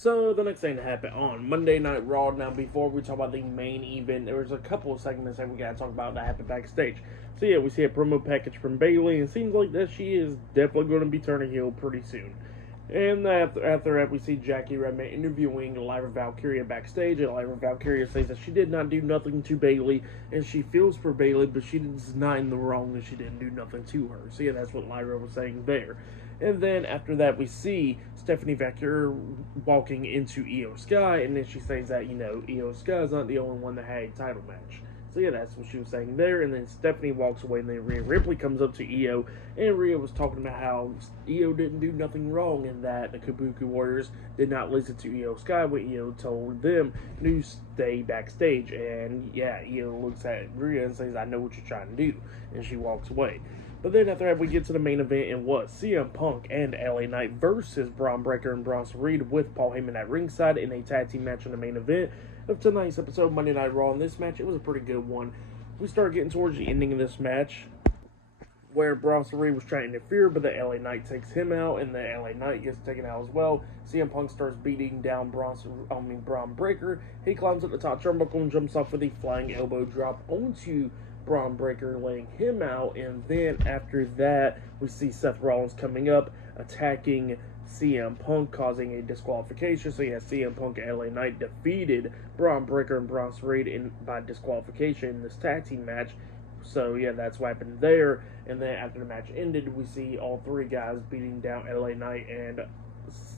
So the next thing that happened on Monday Night Raw. Now, before we talk about the main event, there was a couple of segments that we gotta talk about that happened backstage. So yeah, we see a promo package from Bayley, and it seems like that she is definitely going to be turning heel pretty soon. And after that, we see Jackie Redman interviewing Lyra Valkyria backstage, and Lyra Valkyria says that she did not do nothing to Bayley, and she feels for Bayley, but she is not in the wrong that she didn't do nothing to her. So yeah, that's what Lyra was saying there. And then after that, we see Stephanie Valkyria walking into Io Sky, and then she says that, Io Sky is not the only one that had a title match. So yeah, that's what she was saying there. And then Stephanie walks away, and then Rhea Ripley comes up to Io, and Rhea was talking about how Io didn't do nothing wrong, and that the Kabuki Warriors did not listen to Io Sky when Io told them to stay backstage. And yeah, Io looks at Rhea and says, "I know what you're trying to do," and she walks away. But then after that, we get to the main event, and what? CM Punk and LA Knight versus Bron Breakker and Bronson Reed with Paul Heyman at ringside in a tag team match in the main event of tonight's episode of Monday Night Raw. In this match, it was a pretty good one. We started getting towards the ending of this match, where Bronson Reed was trying to interfere, but the LA Knight takes him out, and the LA Knight gets taken out as well. CM Punk starts beating down Bron Breakker. He climbs up the top turnbuckle and jumps off with a flying elbow drop onto Bron Breakker, laying him out. And then after that, we see Seth Rollins coming up, attacking CM Punk, causing a disqualification. So yeah, CM Punk and LA Knight defeated Bron Breakker and Bronson Reed by disqualification in this tag team match. So yeah, that's what happened there. And then after the match ended, we see all three guys beating down LA Knight and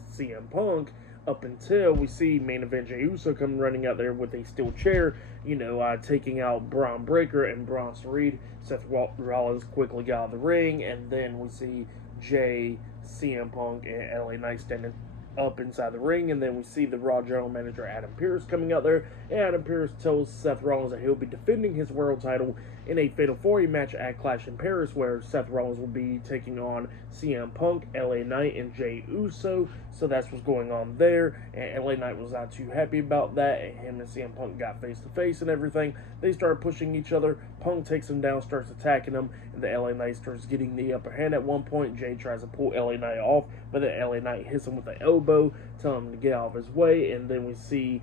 CM Punk, up until we see main event Jey Uso come running out there with a steel chair, taking out Bron Breakker and Bronson Reed. Seth Rollins quickly got out of the ring, and then we see Jey, CM Punk, and LA Knight standing up inside the ring, and then we see the Raw General Manager Adam Pearce coming out there, and Adam Pearce tells Seth Rollins that he'll be defending his world title in a Fatal 4-Way match at Clash in Paris, where Seth Rollins will be taking on CM Punk, LA Knight, and Jey Uso. So that's what's going on there, and LA Knight was not too happy about that, and him and CM Punk got face to face and everything. They started pushing each other. Punk takes him down, starts attacking him, and the LA Knight starts getting the upper hand at one point. Jey tries to pull LA Knight off, but the LA Knight hits him with the elbow, telling him to get out of his way. And then we see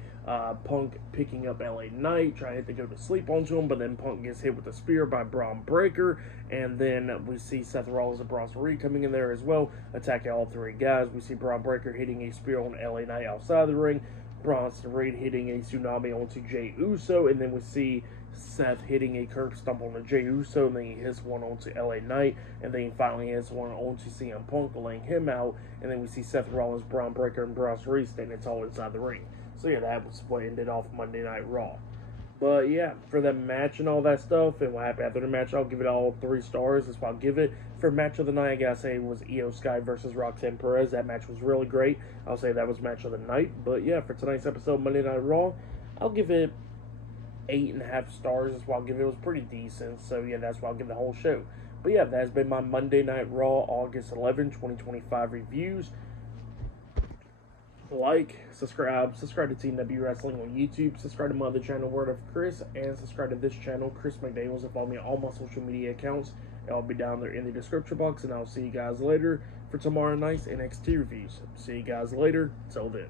Punk picking up LA Knight, trying to go to sleep onto him, but then Punk gets hit with a spear by Bron Breakker. And then we see Seth Rollins and Bronson Reed coming in there as well, attacking all three guys. We see Bron Breakker hitting a spear on LA Knight outside the ring, Bronson Reed hitting a tsunami onto Jey Uso, and then we see Seth hitting a curb stomp on Jey Uso, and then he hits one onto LA Knight, and then he finally hits one onto CM Punk, laying him out. And then we see Seth Rollins, Bron Breakker, and Bronson Reed standing tall inside the ring. So yeah, that was what ended off Monday Night Raw. But yeah, for the match and all that stuff, and what happened after the match, I'll give it all 3 stars. That's what I'll give it. For match of the night, I gotta say it was Io Sky versus Roxanne Perez. That match was really great. I'll say that was match of the night. But yeah, for tonight's episode of Monday Night Raw, I'll give it 8.5 stars. That's what I'll give it. It was pretty decent. So yeah, that's what I'll give the whole show. But yeah, that has been my Monday Night Raw August 11, 2025 reviews. Like, subscribe to Team W Wrestling on YouTube, subscribe to my other channel, Word of Chris, and subscribe to this channel, Chris McDaniels, and follow me on all my social media accounts. I'll be down there in the description box, and I'll see you guys later for tomorrow night's NXT reviews. See you guys later. Till then.